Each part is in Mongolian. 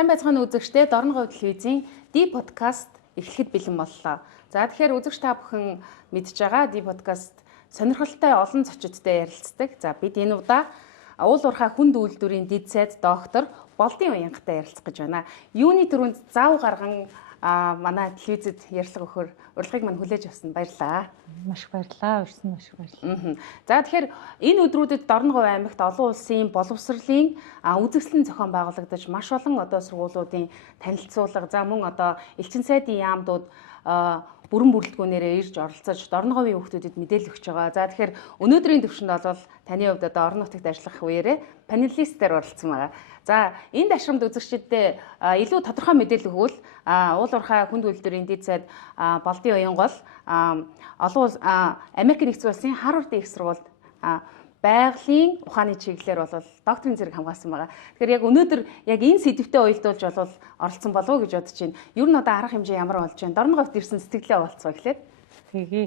Сайн байцгаана үзэгчдээ Дорн говь телевизийн Ди подкаст эхлэхэд бэлэн боллоо. За тэгэхээр үзэгч та бүхэн мэдж байгаа Ди подкаст сонирхолтой олон зочидтой ярилцдаг. За бид энэ удаа уул уурхай хүнд үйлдвэрийн дэд сайд доктор Болдын Уянгатай ярилцах гэж байна. Юуны түрүүнд зав гарган манай телевизэд ярилцлага өгөхөөр урилгыг мань хүлээж авсан баярлалаа. Маш их баярлалаа. Урьсан маш их баярлалаа. За тэгэхээр энэ өдрүүдэд Дорн говь аймагт олон улсын боловсролын үзэсгэлэн зохион байгуулагдаж маш олон одоо сургуулиудын танилцуулга за мөн одоо элчин сайдын яамдууд бүрэн бүрэлдэхүүнээрээ ирж оролцож Дорн говийн хүүхдүүдэд мэдээлэл өгч байгаа. За тэгэхээр өнөөдрийн төвшөнд бол таны хувьд одоо орон нутагт ажиллах үеэрээ панелистээр оролцсон байгаа. За энэ дашрамд үзэгчдэд илүү тодорхой мэдээлэл өгвөл уул уурхай хүнд үйлдвэрийн дэд сайд Болдын Уянга бол олон Америк нэгдсэн улсын Харвард их сургуульд байгалийн ухааны чиглэлээр бол докторийн зэрэг хамгаалсан байгаа. Тэгэхээр яг өнөөдөр яг энэ сэдвтэ уялдуулж бол оролцсон болов уу гэж бодож байна. Ер нь одоо арга хэмжээ ямар болж байна? Дорн говьт ирсэн сэтгэлээ болцгоо гэхлээр. Тэгээ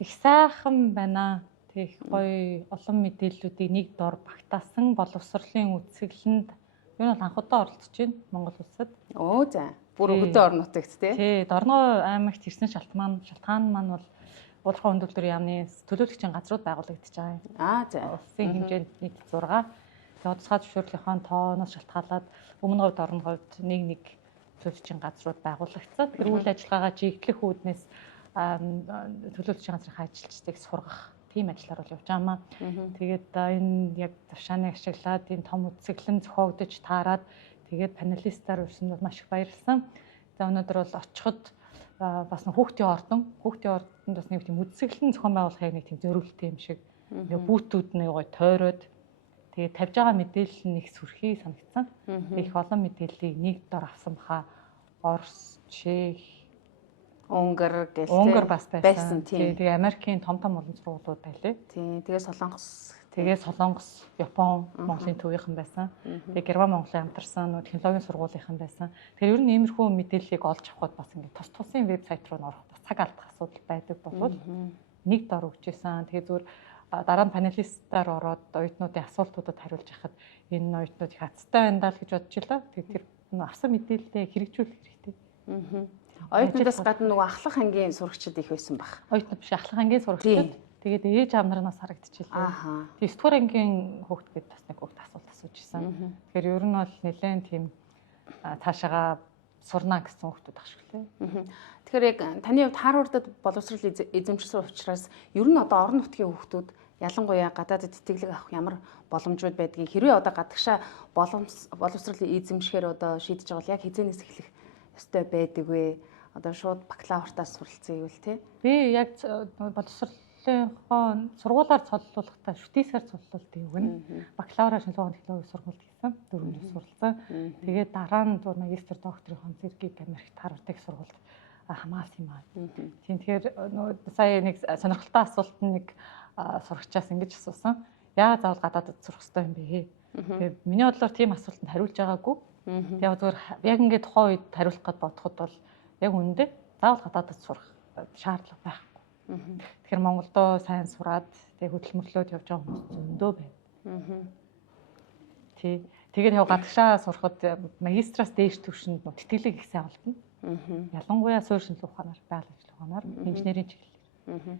их сайхан байна. Тэг гоё олон мэдээллүүдийг нэг дор багтаасан боловсролын үзэсгэлэнд юу нь анх удаа оролцож байна Монгол улсад. Оо за. Бүр хөдөө орон нутагт тий. Дорн говь аймагт ирсэн шалтгаан маань бол Уул уурхай хүнд үйлдвэрийн яамны төлөөлөгчийн газрууд байгуулагдаж байгаа юм. За. Улсын хэмжээнд нийт 6. Тэгээ тодорхой зөвшөөрлийнхөө тооноос шалтгаалаад өмнө говьд орон говьд нэг төлөөлөгчийн газрууд байгуулагдсан. Тэр үйл ажиллагаагаа жигдлэх үүднээс төлөөлөгчийн газрын ажилчдыг сургах тийм ажиллаар бол явж байгаамаа. Тэгээд энэ яг тушааныг ашиглаад энэ том үзэсгэлэн зохиогдож таарад тэгээд панелистаар ирсэн бол маш их баярлсан. За өнөөдөр бол очиход бас хүүхдийн ордонд бас нэг тийм үзэсгэлэн зохион байгуулахыг нэг тийм зориултын юм шиг нэг бүүтүүд нэг гой тойроод тэгээд тавьж байгаа мэдээлэл нь их сүрхий санагдсан. Их олон мэдээллийг нэг дор авсан баха. Орос, Чех, Унгар бас байсан. Тэгээ Америкийн том олон сургуулиуд байлээ. Тийм. Тэгээ Солонгос, Япон, Монголын төвийнхэн байсан. Тэгээ Герман Монголын хамтарсан технологийн сургуулийнхан байсан. Тэгэхээр ер нь иймэрхүү мэдээллийг олж авахд бас ингээд тус-тусын вебсайт руу орох бас цаг алдах асуудал байдаг болвол нэг дор өгчээсэн. Тэгээ зүгээр дараа нь панелистаар ороод оюутнуудын асуултуудад хариулж яхад энэ оюутнууд их хацтай байна даа л гэж бодож илаа. Тэгээ тэр авсан мэдээлэлээ хэрэгжүүлэх хэрэгтэй. Оюутнуудаас гадна нөгөө ахлах ангийн сурагчид их байсан баг. Оюутнууд биш ахлах ангийн сурагчид. Тэгээд ээж аав нараас харагдчихлаа. Тэгээд 9 дугаар ангийн хүүхд гээд бас нэг хүүхд асуулт асууж исэн. Тэгэхээр ер нь бол нэлээд тийм цаашаага сурна гэсэн хүүхдүүд ах шиг лээ. Тэгэхээр яг таны хувьд Харвардд боловсрол эзэмшсэн учраас ер нь одоо орон нутгийн хүүхдүүд ялангуяа гадаадд тэтгэлэг авах ямар боломжууд байдгийг хэрвээ одоо гадагшаа боловсрол эзэмшихээр одоо шийдэж байгаа бол яг хизээнээс эхлэх ёстой байдаг вэ? Одоо шууд бакалавртаас суралцъя гэвэл тий. Би яг боловсролынхоо сургуулаар цоллуулахдаа шүтээсээр цоллуулт юм гэнэ. Бакалавра шинжилгээ технологийн сургуульд хийсэн. 4 жил суралцсан. Тэгээд дараа нь магистр докторийн зэргийг Америкт Харвардын сургуульд хамгаалсан юм аа. Тийм тэгэхээр сая нэг сонирхолтой асуулт нэг сурагчаас ингэж асуусан. Яагаад заавал гадаадд сурах хэрэгтэй юм бэ? Тэгээд миний бодлоор тийм асуултанд хариулж байгаагүй. Тэгээд зүгээр яг ингээд тухайн үед хариулах гээд бодоход бол яг үүндээ заавал гадаадд сурах шаардлага байхгүй. Тэгэхээр Монголдоо сайн сураад тэгээд хөдөлмөрлөөд явж байгаа хүмүүс зөндөө байна. Тэгээд гадагшаа сурахад магистраас дээш түвшинд тэтгэлэг их сайн олдно. Ялангуяа суурь шинжилгээ ухаанаар, байгаль ажил ухаанаар, инженерийн чиглэлээр.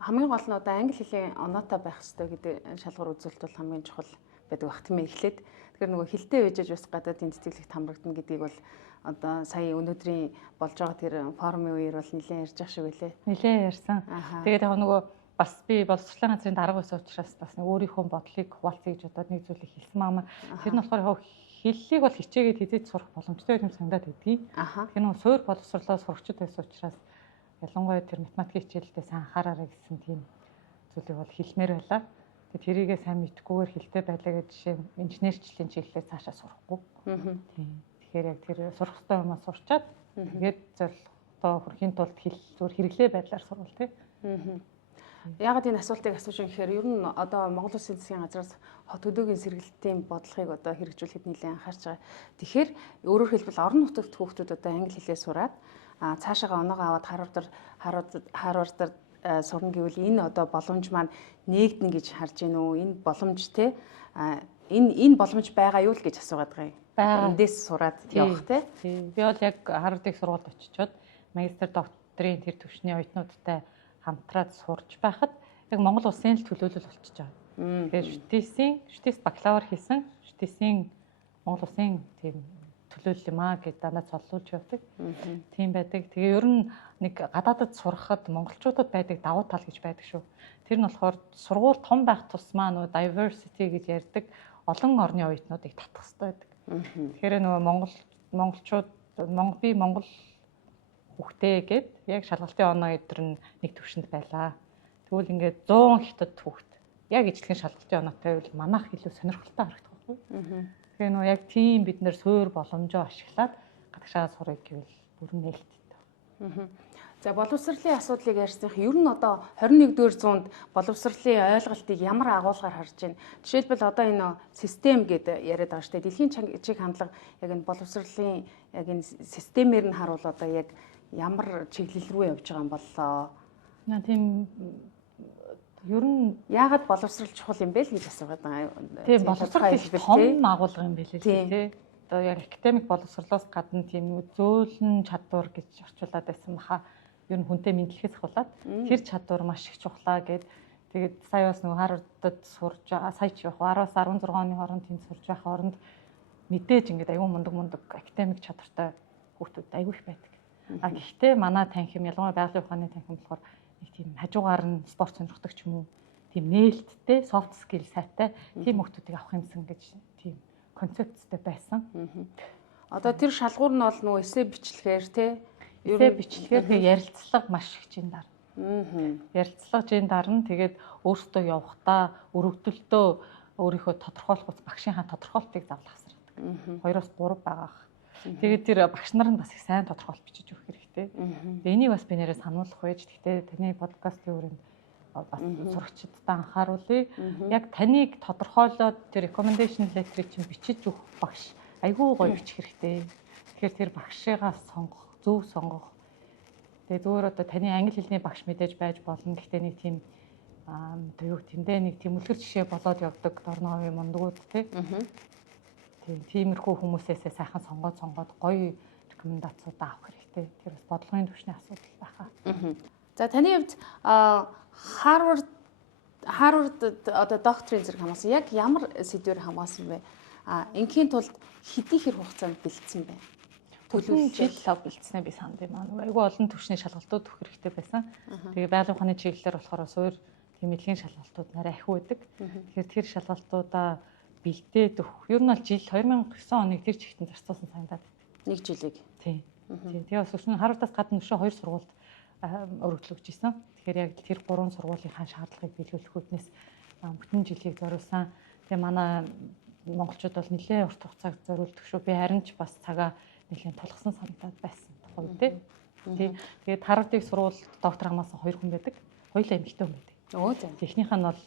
Хамгийн гол нь одоо англи хэлний оноотой байх хэрэгтэй гэдэг шалгуур үзүүлэлт бол хамгийн чухал байдаг бах тийм ээ эхлээд. Тэгэхээр нөгөө хэлтэй байжж бас гадаадын тэтгэлэгт хамрагдана гэдгийг бол одоо сая өнөөдрийн болж байгаа тэр форумын үеэр бол нэлээд ярьж ах шиг байлээ. Нэлээд ярьсан. Тэгээд яг нөгөө бас би боловсролын газрын дарга байсан учраас бас өөрийнхөө бодлыг хуваалцъя гэж бодоод нэг зүйлийг хэлсэн маа. Тэр нь болохоор хэллийг бол хичээгээд хизээж сурах боломжтой юм санагдаад байдгийг. Тэгэхээр нөгөө суурь боловсролоо сурагчид байсан учраас ялангуяа тэр математикийн хичээлдээ сайн анхаараарай гэсэн тийм зүйлийг бол хэлмээр байлаа. Тэгээд тэрийгээ сайн мэдгүйгээр хэлтэй байлаа гэж жишээ инженерчлэлийн чиглэлээр цаашаа сурахгүй. Тийм. Тэгэхээр яг тэр сурах хэрэгтэй юмаа сурчаад тэгээд зорилготой хүрэхийн тулд зүгээр хэрэглээ байдлаар сурвал тий. Яагаад энэ асуултыг асууж байгаа гэхээр ер нь одоо Монгол Улсын засгийн газраас хот хөдөөгийн сэргэлтийн бодлогыг одоо хэрэгжүүлэхэд нэлээд анхаарч байгаа. Тэгэхээр өөрөөр хэлбэл орон нутагт хүүхдүүд одоо англи хэлээ сураад цаашаага оноогоо аваад Харвардд сурна гэвэл энэ одоо боломж маань нээгдэн гэж харж гинөө. Энэ боломж те энэ боломж байгаа юу л гэж асуугаад байгаа юм. эндээс сураад явах тий. Би бол яг Харвард их сургуульд очичоод магистр докторийн тэр төвшний оюутнуудтай хамтраад сурж байхад яг Монгол улсын л төлөөлөл болчихж байгаа. Тэгэхээр шүтээс бакалавр хийсэн, шүтээсийн Монгол улсын тийм төлөөлөл юм аа гэдээ дандаа цоллуулж явдаг. Тийм байдаг. Тэгээ ер нь нэг гадаадд сурахад монголчуудад байдаг давуу тал гэж байдаг шүү. Тэр нь болохоор сургууль том байх тусмаа нөгөө diversity гэж ярьдаг олон орны оюутнуудыг татах хэрэгтэй байдаг. Тэгэхээр нөгөө монголчууд би монгол хүүхдээ гээд яг шалгалтын оноо өдөр нь нэг төвшөнд байлаа. Тэгвэл ингээд 100 хятад хүүхд яг ижлэхэн шалгалтын оноотой байвал манайх илүү сонирхолтой харагдах байхгүй. Тэгэхээр нөгөө яг тийм бид нэр суур боломжоо ашиглаад гадагшаа сурах гэвэл бүр нээлттэй. За боловсролын асуудлыг ярьсных ер нь одоо 21-р зуунд боловсролын ойлголтыг ямар агуулгаар харж байна? Жишээлбэл одоо энэ систем гэдэг яриад байгаа шүү дээ. Дэлхийн чиг хандлага яг энэ боловсролын яг энэ системээр нь харуул одоо яг ямар чиглэл рүү явж байгаа юм боллоо? Тийм ер нь яагаад боловсрол чухал юм бэ л гэж асуугаад байгаа. Тийм боловсрол том агуулга юм байлээ тий. Одоо яг академик боловсролоос гадна тийм зөөлөн чадвар гэж орчуулад байсан баха. Ер нь хүнтэй мэдлэхээс ахуулаад тэр чадвар маш их чухлаа гэд тэгээд сая бас нөгөө Харвардд сурж сая ч явах 10-аас 16 оны хооронд тэнд сурж байх хооронд мэдээж ингээд аюу мундаг академик чадвартай хүүхдүүд аюу их байдаг. А гэхдээ манай танхим ялангуяа байгалийн ухааны танхим болохоор нэг тийм хажуугаар нь спорт сонирхдаг ч юм уу тийм нээлттэй soft skill сайтай тийм хүүхдүүдийг авах юмсан гэж тийм концепттэй байсан. Одоо тэр шалгуур нь бол нөгөө эссе бичлэгээр тий эссе бичлэгээр ярилцлага маш их чинь дараа. Ярилцлага чинь дарна. Тэгээд өөртөө явахдаа өргөдөлтөө өөрийнхөө тодорхойлох багшийнхаа тодорхойлтыг завлахсардаг. 2-3 байгаах. Тэгээд тэр багш нар нь бас их сайн тодорхойлт бичиж өгөх хэрэгтэй. Тэгээд энийг бас би нэрээ сануулах байж. Гэхдээ таны подкастын өрөөнд бас сурагчдад анхааруулъя. Яг таныг тодорхойлоод тэр recommendation letter-ыг чинь бичиж өгөх багш айгүй гоё бичих хэрэгтэй. Тэгэхээр тэр багшигаа сонгох, зөв сонгох. Тэгээ зүгээр одоо таны англи хэлний багш мэдээж байж болно. Гэхдээ нэг тийм юу гэмдэ нэг тийм үлгэр жишээ болоод явдаг дорноовын мундагуд тиймэрхүү хүмүүсээсээ сайхан сонгоод гоё рекомендацууд авах хэрэгтэй. Тэр бас бодлогын түвшний асуудал байхаа. За таны хувьд Харвард одоо докторийн зэрэг хамгаалсан яг ямар сэдвээр хамгаалсан бэ? Ингийн тулд хэдий хэр хугацаанд бэлдсэн бэ? Төлөвлөж жил бэлдснээ би санд юм аа. Айгүй олон түвшний шалгалтууд өгөх хэрэгтэй байсан. Тэгээ байгалийн ухааны чиглэлээр болохоор суур тийм мэдлэгийн шалгалтууд нарай их байдаг. Тэгэхээр тэр шалгалтуудаа бэлдээд өгөх. Ер нь бол жил 2009 оныг тэр чигтэн зарцуулсан санагдаад байна. Нэг жилиг. Тийм. Тэгээ бас өчнө Харвардаас гадна өшөө 2 сургуульд өргөдлөгж исэн. Тэгэхээр яг тэр 3 сургуулийнхаа шаардлагыг биелүүлэх үүднээс бүтэн жилийг зориулсан. Тэгээ манай монголчууд бол нэлээд урт хугацааг зориулдаг шүү. Би харин ч бас цагаа нэлээд тулгсан санагдаад байсан тухай тий. Тэгээд Харвардын сургуульд доктор хамгаалсан 2 хүн байдаг. Хоёулаа эмэгтэй хүн байдаг. Өө за. Эхнийх нь бол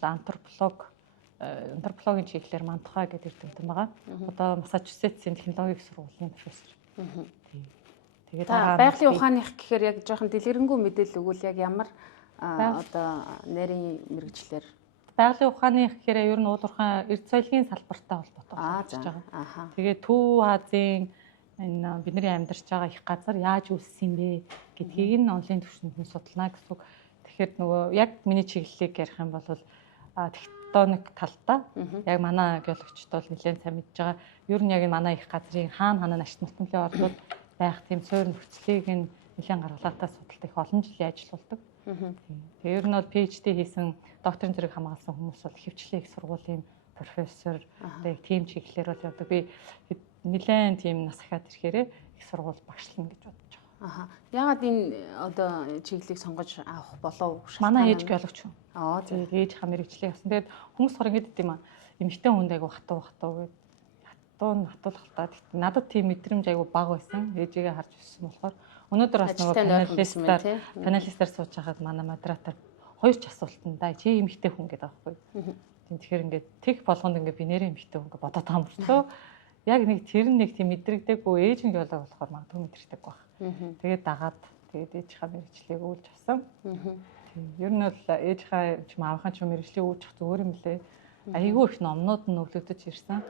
антропологийн чиглэлээр Мантухай гэдэг эрдэмтэн байгаа. Одоо Массачусетсийн технологийн сургуулийн профессор. Тэгээд байгалийн ухааных гэхээр яг жоохон дэлгэрэнгүй мэдээлэл өгвөл яг ямар одоо нарийн мэрэгчлэр байгалийн ухааны гэхээр ер нь уулуурхайн эрд соёлын салбартай холбоотой болж байгаа. Тэгээд Төв Азийн энэ бидний амьдарч байгаа их газар яаж үүссэн бэ гэдгийг нь онлайн түвшинд нь судална гэсэн үг. Тэгэхээр нөгөө яг миний чиглэлийг ярих юм бол тектоник талтай яг манай геологчд бол нэлээд сайн мэдж байгаа. Ер нь яг манай их газрын хаана ашиг нутмын орлууд байх тийм суур нөхцөлийг нь нэлээд гаргалгаатаа судалт их олон жилийн ажилладаг. Тэгээ ер нь бол PhD хийсэн докторийн зэрэг хамгаалсан хүмүүс бол хөвчлээ их сургуулийн профессор тэгээ тийм чиглэлээр бол явдаг. Би нэлээд тийм нас ахаад ирэхээр их сургууль багшлна гэж бодож байгаа. Яагаад энэ одоо чиглэлийг сонгож авах болов? Манай ээж геологч хүн. Тэгээд ээж хам мэрэгчлээ явсан. Тэгээд хүмүүс хор ингэдэг юм аа. Эмэгтэй хүнд айгу хатуу гэд хатуулах таа. Надад тийм мэдрэмж айгу бага байсан. Ээжигээ харж өссөн болохоор өнөөдөр бас нөгөө панелистаар сууж байхад манай модератор 2 ч асуултанд да чи эмэгтэй хүн гэдэг аахгүй. Тэгэхээр ингээд тэг болгонд ингээд би нэрээ эмэгтэй хүн гэж бодоод байгаа юм шүү. Яг нэг тэр нэг тийм мэдрэгдэггүй ээж нь геолог болохоор магадгүй мэдрэгдэг байх. Тэгээд дагаад тэгээд ээжийнхаа мэрэгчлийг үүлж авсан. Ер нь бол ээжийнхаа ч маавынхаа ч мэрэгчлийг үүлж авах зүгээр юм лээ. Айгүй их номнууд нь өглөгдөж ирсэн.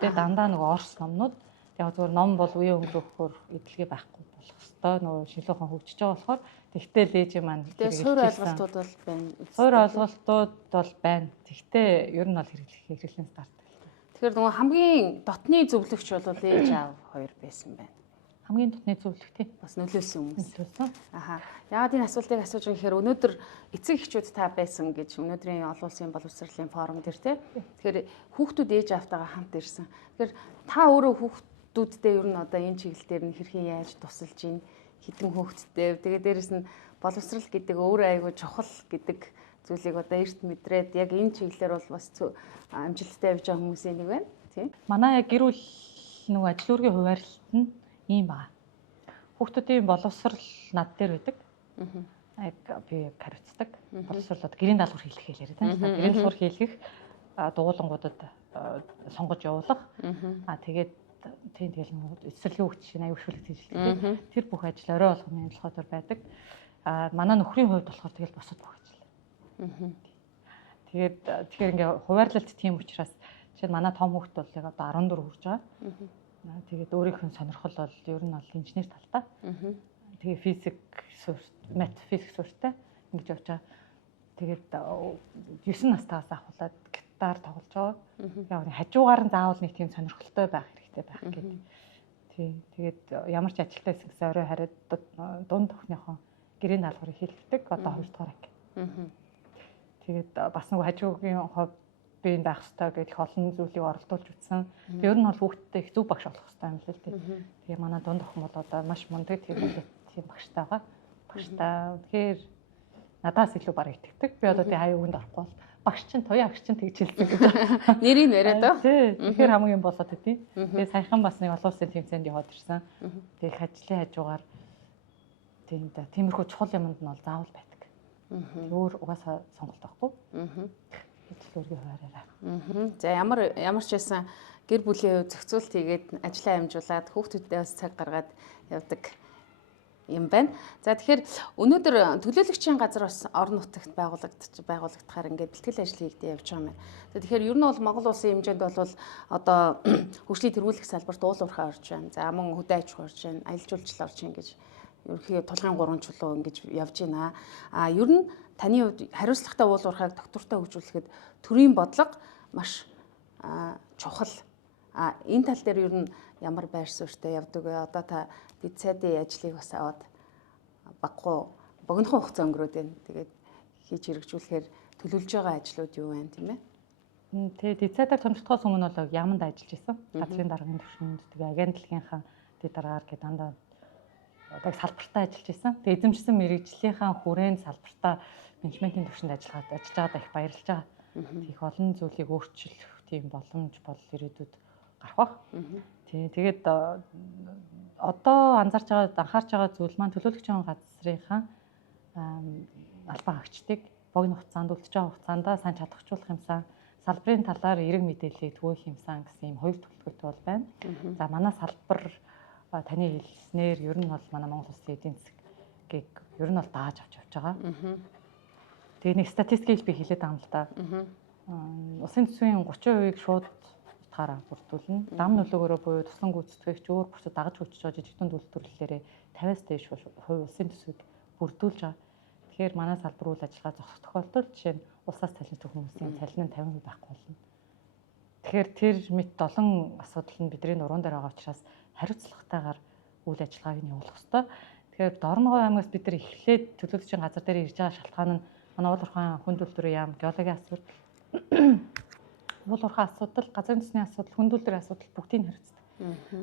Тэгээд дандаа нөгөө орс номнууд Яг зүгээр ном бол үеийн өнгөрөхөөр эдлэгээ байхгүй болох хэвээр нөгөө шилүүхэн хөгжиж байгаа болохоор тэгтээ лээж маань Тэгээ суурь ойлголтууд бол байна. Суурь ойлголтууд бол байна. Тэгтээ ер нь бол хэрэглэлийн старт. Тэгэхээр нөгөө хамгийн дотны зөвлөгч бол ээж аав хоёр байсан байна. Хамгийн дотны зөвлөх тийм Бас нөлөөлсөн хүмүүс. нөлөөлсөн. Аха. Яагаад энэ асуултыг асууж байгаа гэхээр өнөөдөр эцэг эхчүүд та байсан гэж өнөөдрийн олон улсын боловсролын форум дээр тий. Тэгэхээр хүүхдүүд ээж аавтайгаа хамт ирсэн. Тэгэхээр та өөрөө хүүхдүүдтэй ер нь одоо энэ чиглэл дээр нь хэрхэн яаж тусалж ийн хідэн хүүхдтэй. Тэгээ дээрэс нь боловсрол гэдэг өөрөө айгүй чухал гэдэг зүйлийг одоо эрт мэдрээд яг энэ чиглэлээр бол бас амжилттай явж байгаа хүмүүсийн нэг байна тий. Манай яг гэр бүл нөгөө ажил үүргийн хуваарлалт нь ийм байна. Хүүхдүүдийн боловсрал над дээр байдаг. Яг би хариуцдаг. Боловсролод гэрийн даалгавар хийлгэх хэлээр тийм. Гэрийн даалгавар хийлгэх дуулангуудад сонгож явуулах. Тэгээд тийм тэгэл эцэрлэгийн хөгжиж шинэ аюулшуулгад хийжлээ. Тэр бүх ажил орой болгоны болохоор байдаг. Манай нөхрийн хувьд болохоор тэгэл босод бүх ажил. Тэгэхээр ингээ хуваарлалт тийм учраас жишээ нь манай том хүүхд бол яг одоо 14 хүрч байгаа. Тэгээд өөрийнх нь сонирхол бол ер нь бол инженер талтай. Тэгээ физик сурттай ингэж явж байгаа. Тэгээд 9 настайгаас ахуулаад гитар тоглож байгаа. Яг хажуугаар нь заавал нэг тийм сонирхолтой байх хэрэгтэй байх гэдэг. Тэгээд ямар ч ажилтаа байсан гэсэн орой хариад дунд охиныхоо гэрийн даалгаврыг хийлгдэг. Одоо 2 дугаар анги. Тэгээд бас нэг хажуугийн хувь биеийн байх хэрэгтэй гэх олон зүйлийг оролдуулж үзсэн. Ер нь бол хүүхдтэй их зөв багш болох хэрэгтэй юм л л дээ. Тэгээ манай дунд охин бол одоо маш мундаг тийм багштай байгаа. Багштай тэгэхээр надаас илүү бараг итгэдэг. Би одоо тийм хаяа үгэнд орохгүй бол багш чинь туяа багш чинь тэгж хэлдэг гэдэг. Нэрийг яриад оо. Тэгэхээр хамгийн болоод өгдөө. Тэгээ саяхан бас нэг олон улсын тэмцээнд яваад ирсэн. Тэгээ ажлын хажуугаар тиймэрхүү чухал юмд нь бол заавал байдаг. Өөр угаасаа сонголт байхгүй. Хөдөлгөөргөө хуваараарай. За ямар ч байсан гэр бүлийн зохицуулт хийгээд ажлаа амжуулаад хүүхдүүдтэй бас цаг гаргаад явдаг юм байна. За тэгэхээр өнөөдөр төлөөлөгчийн газар бас орон нутагт байгуулагдахаар ингээд бэлтгэл ажил хийгдэж явж байгаа юм байна. Тэгэхээр ер нь бол Монгол улсын хэмжээнд бол одоо хөгжлийн тэргуулах салбарт уул уурхай орж байна. За мөн хөдөө аж ахуй орж байна, аялал жуулчлал орж байна гэж ерөнхийдөө тулгын 3 чулуу ингэж явж байна. Ер нь таны хувьд хариуцлагатай уул уурхайг доктортой хөгжүүлэхэд төрийн бодлого маш чухал. Энэ тал дээр ер нь ямар байр суурьтай явдаг вэ? Одоо та дэд сайдын ажлыг бас аваад богинохон хугацаа өнгөрөөд байна. Тэгээд хийж хэрэгжүүлэхээр төлөвлөж байгаа ажлууд юу байна тийм ээ? Тэгээ дэд сайдаар томчдохоос өмнө бол яманд ажиллаж исэн. Газрын даргын төвшөнд тэгээ агентлагийнхаа дэд дараагаар гэдэг дандаа одоо салбартаа ажиллаж исэн. Тэгээ эзэмшсэн мэрэгжлийнхаа хүрээнд салбартаа менежментийн төвшөнд ажиллаж байгаадаа их баярлж байгаа. Их олон зүйлийг өөрчлөх тийм боломж бол ирээдүйд гарах бах. Тэгээд одоо анхаарч байгаа зүйл маань төлөөлөгчийн газрынхаа албан хаагчдыг богино хугацаанд үлдэж байгаа хугацаанд сайн чадахжуулах юмсан, салбарын талаар эерэг мэдээлэл түгэх юмсан гэсэн ийм хоёр төлөвлөгөөтэй бол байна. За манай салбар таны хэлснээр ер нь бол манай Монгол Улсын эдийн засгийг ер нь бол дааж авч явж байгаа. Тэгээ нэг статистикийг би хэлээд байгаа юм л да. Улсын төсвийн 30%-ийг шууд утгаараа бүрдүүлнэ. Дам нөлөөгөөрөө буюу туслан гүйцэтгэгч өөр бусад дагаж хүчиж байгаа жижигдэн үйлдвэрлэлээрээ 50-аас дээш хувь улсын төсвийг бүрдүүлж байгаа. Тэгэхээр манай салбар үйл ажиллагаа зогсох тохиолдолд жишээ нь улсаас цалинжих хүмүүсийн цалин нь 50% байхгүй болно. Тэгэхээр тэр мэт олон асуудал нь бидний нуруунд дээр байгаа учраас хариуцлагатайгаар үйл ажиллагааг нь явуулах ёстой. Тэгэхээр Дорногов аймагаас бид нар эхлээд төлөөлөгчийн газар дээр ирж байгаа шалтгаан нь манай уул уурхай хүнд үйлдвэрийн яам, геологийн асуудал, уул уурхай асуудал, газрын төсний асуудал, хүнд үйлдвэрийн асуудал бүгдийг хариуцдаг.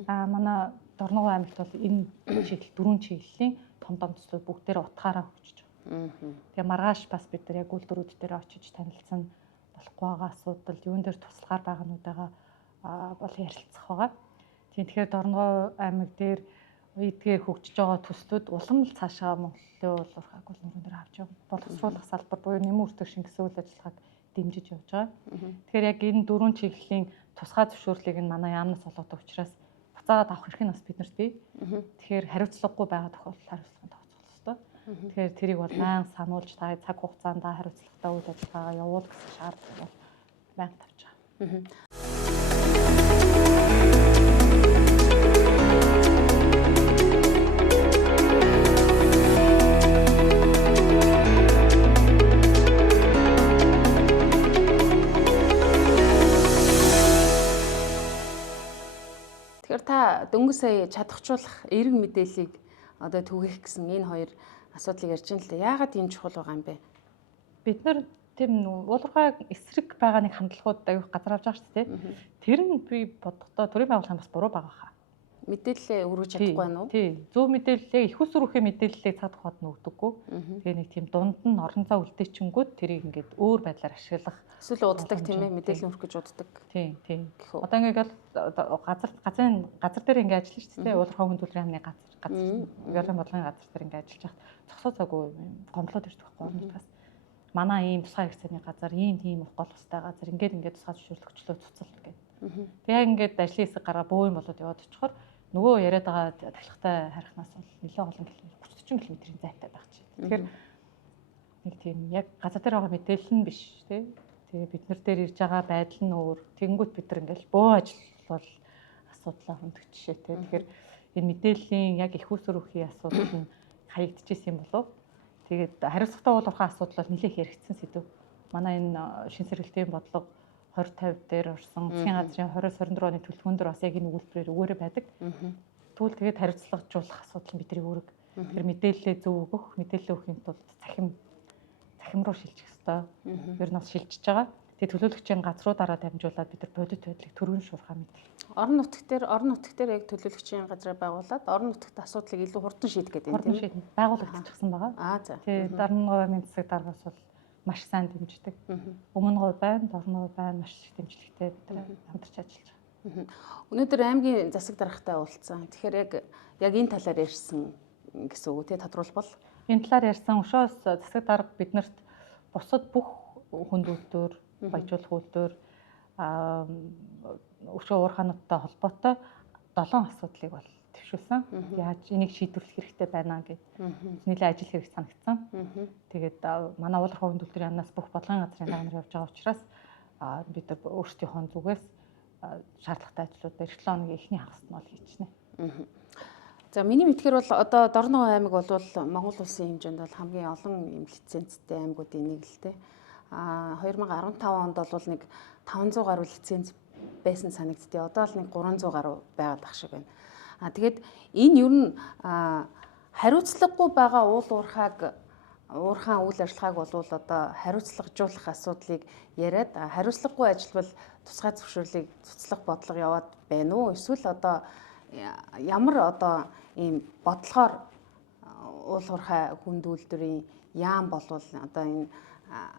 Манай Дорногов аймагт бол энэ чиглэл 4 чиглэлийн том төслүүд бүгдээр утгаараа хөгжиж байгаа. Тэгээ маргааш бас бид нар яг үйлдвэрүүд дээр очиж танилцсан болохгүй байгаа асуудал, юун дээр туслахаар байгаануудаа бол ярилцах байгаа. Тэгэхээр Дорногов аймаг дээр эдгээр хөгжиж байгаа төслүүд улам л цаашаа Монголын уул уурхайг бол нүүрэн дээр авч явах, боловсруулах салбар буюу нэмэн үртэг шингэсэн үйл ажиллагааг дэмжиж явж байгаа. Тэгэхээр яг энэ 4 чиглэлийн тусгай зөвшөөрлийг нь манай яамнаас олгодог учраас буцаагаад авах хэрэг нь бас биднэрт бий. Тэгэхээр хариуцлагагүй байгаа тохиолдолд хариуцлагын тооцоолох ёстой. Тэгэхээр тэрийг бол байнга сануулж та цаг хугацаанд хариуцлагатай үйл ажиллагаа явуул гэсэн шаардлага бол байнга тавьж байгаа. Тэгэхээр та дөнгөж сая чадахжуулах эерэг мэдээллийг одоо түгээх гэсэн энэ хоёр асуудлыг ярьж байна л да. Яагаад ийм чухал байгаа юм бэ? Бид нар тийм уулуурхай эсрэг байгаа нэг хандлагууд аюух газар авч байгаа шүү дээ. Тэр нь би бодохдоо төрийн байгууллагын бас буруу байгаа хаа. Мэдээлэлээ өргөж чадахгүй байна уу? Тий. Зөв мэдээллээ их ус өрөхийн мэдээллийг цаад хот нь өгдөггүй. Тэгээ нэг тийм дунд нь орон зай үлдээчингүүд тэрийг ингээд өөр байдлаар ашиглах. Эсвэл уддаг тийм ээ мэдээлэл өргөх гэж уддаг. Тий. Одоо ингээд газар дээр ингээд ажиллаж шүү дээ. Уулуурхай хөндөлрийн яамны газар ярлын бодлогын газар дээр ингээд ажиллаж хахад цогцоо цаггүй гомдлоод ирдэг байхгүй юу? Манай ийм тусгай хэрэгцээний газар, ийм гол устай газар ингээд тусгай зөвшөөрлөгчлөө цуцал гэдэг. Тэгээ ингээд ажлын хэсэг гараа бөө юм болоод яваад очихоор нөгөө яриад байгаа тахилгатай харихнаас бол нэлээд олон километр 30-40 км-ийн зайтай байх чинь. Тэгэхээр нэг тийм яг газар дээр байгаа мэдээлэл нь биш тий. Тэгээ бид нар дээр ирж байгаа байдал нь өөр. Тэнгүүт бид нар ингээл бөө ажиллавал асуудлаа хөндөг жишээ тий. Тэгэхээр энэ мэдээллийн яг их ус өрөхийн асуудал нь хаягдчихсэн юм болов. Тэгээд хариуцлагатай уулуурхай асуудал бол нэлээд хэрэгцсэн сэдв. Манай энэ шин сэргэлтийн бодлого 2050 дээр орсон засгийн газрын 2024 оны төлөвлөгөөн дээр бас яг энэ өгүүлбэрээр өгөөрэй байдаг. Тэгвэл тэгээд хариуцлагажуулах асуудал нь бидний үүрэг. Тэгэхээр мэдээлэлээ зөв өгөх, мэдээлэл өгөхийн тулд цахим руу шилжих ёстой. Ер нь бас шилжиж байгаа. Тэгээд төлөөлөгчийн газруудаараа дамжуулаад бид нар бодит байдлыг төргөн шуурхаа мэдээ. Орон нутгаар яг төлөөлөгчийн газраа байгуулад орон нутагт асуудлыг илүү хурдан шийдэх гэдэг юм тийм ээ. Байгуулагдчихсан байгаа. За. Тэгээд дарны говийн засаг даргаас бол маш сайн дэмждэг. Өмнө говь байна, дорны говь байна, маш их дэмжлэгтэй бид нар хамтарч ажиллаж байгаа. Өнөөдөр аймгийн засаг даргатай уулзсан. Тэгэхээр яг энэ талаар ярьсан гэсэн үг тий тодруулбал. Энэ талаар ярьсан өшөөс засаг дарга биднэрт бусад бүх хүнд үйлдвэр, баяжуулах үйлдвэр, өшөө уурхаануудтай холбоотой 7 асуудлыг бол төвшүүлсэн. Яаж энийг шийдвэрлэх хэрэгтэй байна гэдэг нэлээд ажил хэрэг санагдсан. Тэгээд манай уулуурхай хөндөлтөрийн яамнаас бүх бодлогын газрын даамар явж байгаа учраас бид нар өөрсдийнхөө зүгээс шаардлагатай ажлууд 7 хоногийн эхний хагасд нь бол хийчихнэ. За миний мэдхээр бол одоо Дорногов аймаг бол Монгол улсын хэмжээнд бол хамгийн олон юм лицензтэй аймагуудын нэг л дээ. 2015 онд бол нэг 500 гаруй лиценз байсан санагдтыг. Одоо л нэг 300 гаруй байгаад ах шиг байна. Тэгээд энэ ер нь хариуцлагагүй байгаа уурхаан үйл ажиллагааг бол одоо хариуцлагажуулах асуудлыг яриад хариуцлагагүй ажиллавал тусгай зөвшөөрлийг цуцлах бодлого яваад байна уу? Эсвэл одоо ямар одоо ийм бодлогоор уулуурхай хүнд үйлдвэрийн яам болвол одоо энэ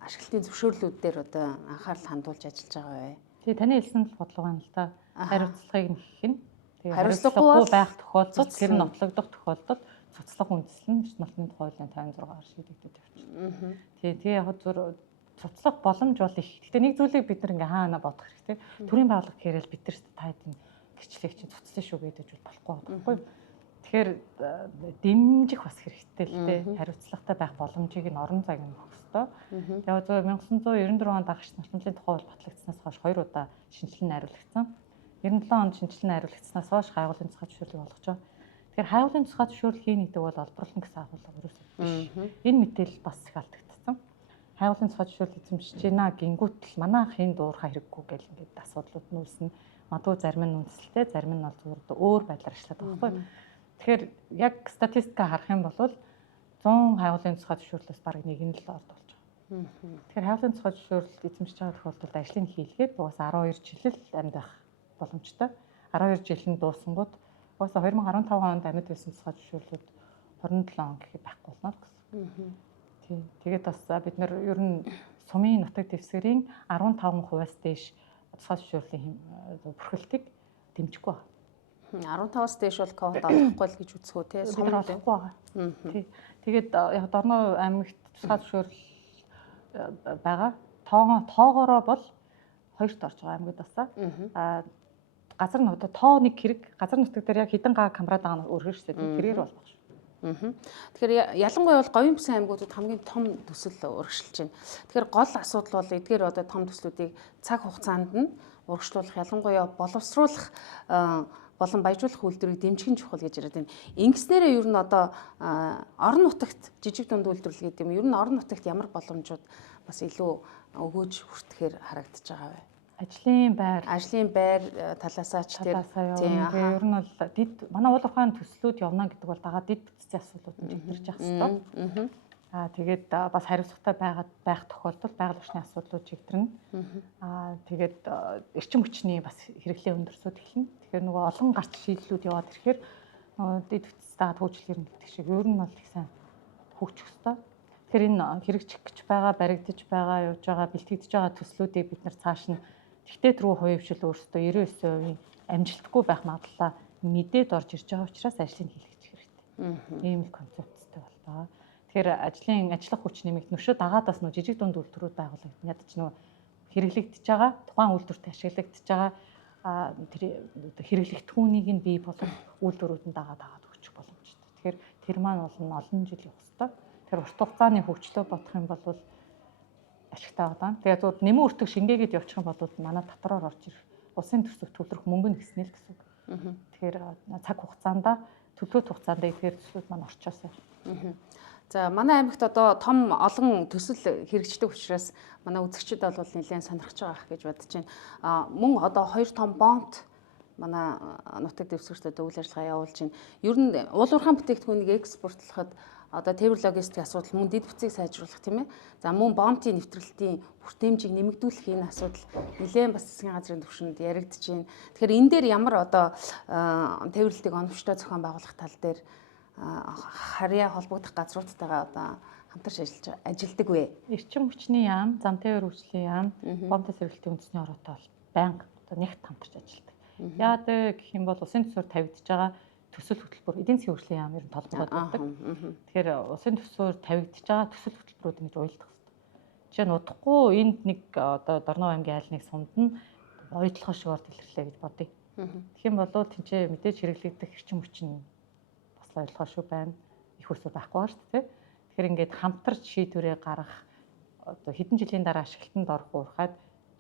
ашиглалтын зөвшөөрлүүд дээр одоо анхаарал хандуулж ажиллаж байгаа вэ? Тэгээ таны хэлсэн л бодлого байна л да. Хариуцлагыг нөхөх нь. Тэгээ хариуцлагагүй байх тохиолдолд тэр нь нотлогдох тохиолдолд цуцлах үндэслэл нь Малтны хуулийн 56-аар шийдэгдэж явчихна. Тэгээ яг зөв цуцлах боломж бол их. Гэхдээ нэг зүйлийг бид нар ингээ хаана бодох хэрэгтэй. Төрийн байгууллага гэхэрэл бид нар та хэдийн гэрчлэг чинь цуцлаа шүү гэдэг бол болохгүй байхгүй. Тэгэхээр дэмжих бас хэрэгтэй л дээ. Хариуцлагатай байх боломжийг нь орон зайг нь өгөх ёстой. Тэгээ 1994 онд агш нарчмлын тухай бол батлагдсанаас хойш 2 удаа шинжилгээ найруулагдсан. 97 онд шинжилгээ найруулагдсанаас хойш хайгуулын цэцэг зөвшөөрлийг олгож байгаа. Тэгэхээр хайгуулын цэцэг зөвшөөрлөхийн гэдэг бол олборлон гэсэн агуулга ерөөсөө биш. Энэ мэдээлэл бас их алдагдсан. Хайгуулын цэцэг зөвшөөрөл эзэмшиж байна гингүүтэл манайхын дуурхай хэрэггүй гэл ингээд асуудлууд нүүлсэн. Магадгүй зарим нь үндэслэлтэй, зарим нь бол зүгээр өөр байдлаар ажилладаг байхгүй. Тэгэхээр яг статистика харах юм бол 100 хайгуулын цэцэг зөвшөөрлөөс бараг нэг нь л орд болж байгаа. Тэгэхээр хайгуулын цэцэг зөвшөөрөл эзэмшиж байгаа тохиолдолд ажлыг хийлгээд угаасаа 12 жил л амьдах боломжтой. 12 жил нь дуусангууд угаасаа 2015 онд амьд байсан цэцэг зөвшөөрлүүд 27 он гэхэд байхгүй болно гэсэн. Тийм. Тэгээд бас бид нар ер нь сумын нутаг дэвсгэрийн 15%-аас дээш цэцэг зөвшөөрлийн бүрхэлтийг дэмжихгүй байна. 15-аас дээш бол квот авахгүй л гэж үзэх үү те сум авахгүй байгаа. Тий. Тэгээд яг Дорногов аймагт цэцэг зөвшөөрөл байгаа. Тоогоороо бол 2-т орж байгаа аймагудаас. Газар нь одоо тоо нэг хэрэг газар нутаг дээр яг хідэн га камерад байгаа нь өргөжтэй тэрээр болох шүү. Тэгэхээр ялангуяа бол говийн бүсэн аймагуудад хамгийн том төсөл урагшилж байна. Тэгэхээр гол асуудал бол эдгээр одоо том төслүүдийг цаг хугацаанд нь урагшлуулах, ялангуяа боловсруулах болон баяжуулах үйлдвэрийг дэмжих нь чухал гэж яриад байна. Ингэснээрээ ер нь одоо орон нутагт жижиг дунд үйлдвэрлэл гэдэг юм. Ер нь орон нутагт ямар боломжууд бас илүү өгөөж хүртэхээр харагдаж байгаа вэ? ажлын байр талаасаа ч тэр тийм ер нь бол дид манай уул уурхайн төслүүд явна гэдэг бол дагаад дид бүтцийн асуудлууд нь төвлөрж явах хэрэгтэй. Тэгээд бас хариуцлагатай байх тохиолдолд байгаль орчны асуудлууд чигдэрнэ. Тэгээд эрчим хүчний бас хэрэглээ өндөрсөд эхэлнэ. Тэгэхээр нөгөө олон гарч шийдлүүд яваад ирэхээр дид бүтц дагаад хөгжил ирнэ гэдэг шиг ер нь бол их сайн хөгжих хэрэгтэй. Тэгэхээр энэ хэрэгжих гэж байгаа, баригдаж байгаа, явж байгаа, бэлтгэгдэж байгаа төслүүдийг бид нар цааш нь тэгтээ рүү хувьчил өөрсдөө 99% амжилтгүй байх магадлалаа мэдээд орж ирж байгаа учраас ажлыг хийлгэж хэрэгтэй. Ийм л концепттэй бол байгаа. Тэгэхээр ажиллах хүч нэмэгдэнэ. Өшөө дагаад бас нөө жижиг дунд үйлдвэрүүд байгуулагдана. Ядаж нөө хэрэглэгдэж байгаа, тухайн үйлдвэрт ашиглагдаж байгаа тэр хэрэглэгдэхүүнийг нь бий болгох үйлдвэрүүд нь дагаад өгчих боломжтой. Тэгэхээр тэр маань бол олон жил явах хэрэгтэй. Тэр урт хугацааны хөгжлөө бодох юм бол ашигтай байна. Тэгээд зөв нэмэн өртөг шингээгээд явчих юм бол манай дотороор орж ирэх улсын төсөв төлөх мөнгө нь гэснэ л гэсэн үг. Тэгэхээр цаг хугацаанд төлөвлөлт хугацаанд эдгээр төслүүд маань орчоосоо. За манай аймагт одоо том олон төсөл хэрэгждэг учраас манай үзэгчид бол нэлээд сонирхож байгаа гэж бодож байна. Мөн одоо 2 том бомбт манай нутаг дэвсгэрт үйл ажиллагаа явуулж байна. Ер нь уул уурхайн бүтээгдэхүүнийг экспортлоход одоо тээвэр логистикийн асуудал мөн дид бүтцийг сайжруулах тийм ээ. За мөн бомбын нэвтрэлтийн хүртээмжийг нэмэгдүүлэх энэ асуудал нэлээд бас засгийн газрын түвшинд яригдж байна. Тэгэхээр энэ дээр ямар одоо тээвэрлэлтийг оновчтой зохион байгуулах тал дээр харьяа холбогдох газруудтайгаа одоо хамтарч ажилладаг вэ? Эрчим хүчний яам, зам тээвэр хөгжлийн яам, бомбын сэргэлтийн үндэсний ороотой бол байнга одоо нэгт хамтарч ажилладаг. Яагаад гэх юм бол улсын төсвөөр тавигдж байгаа төсөл хөтөлбөр эдийн засгийн хөгжлийн яам ер нь толгойд байдаг. Тэгэхээр улсын төсвөөр тавигдж байгаа төсөл хөтөлбөрүүд ингэж уялдах хэрэгтэй. Жишээ нь удахгүй энд нэг одоо Дорнов аймгийн айл нэг сумд нь ойдлохоо шивээр дэлгэрлээ гэж бодъё. Тэгэх юм бол тэнцээ мэдээж хэрэглэгдэх эрчим хүч нь бас ойлгоо шүү байна. Их усуд байхгүй шүү дээ. Тэгэхээр ингээд хамтарч шийдвэрээ гаргах одоо хэдэн жилийн дараа ашиглалтанд орох уурхайд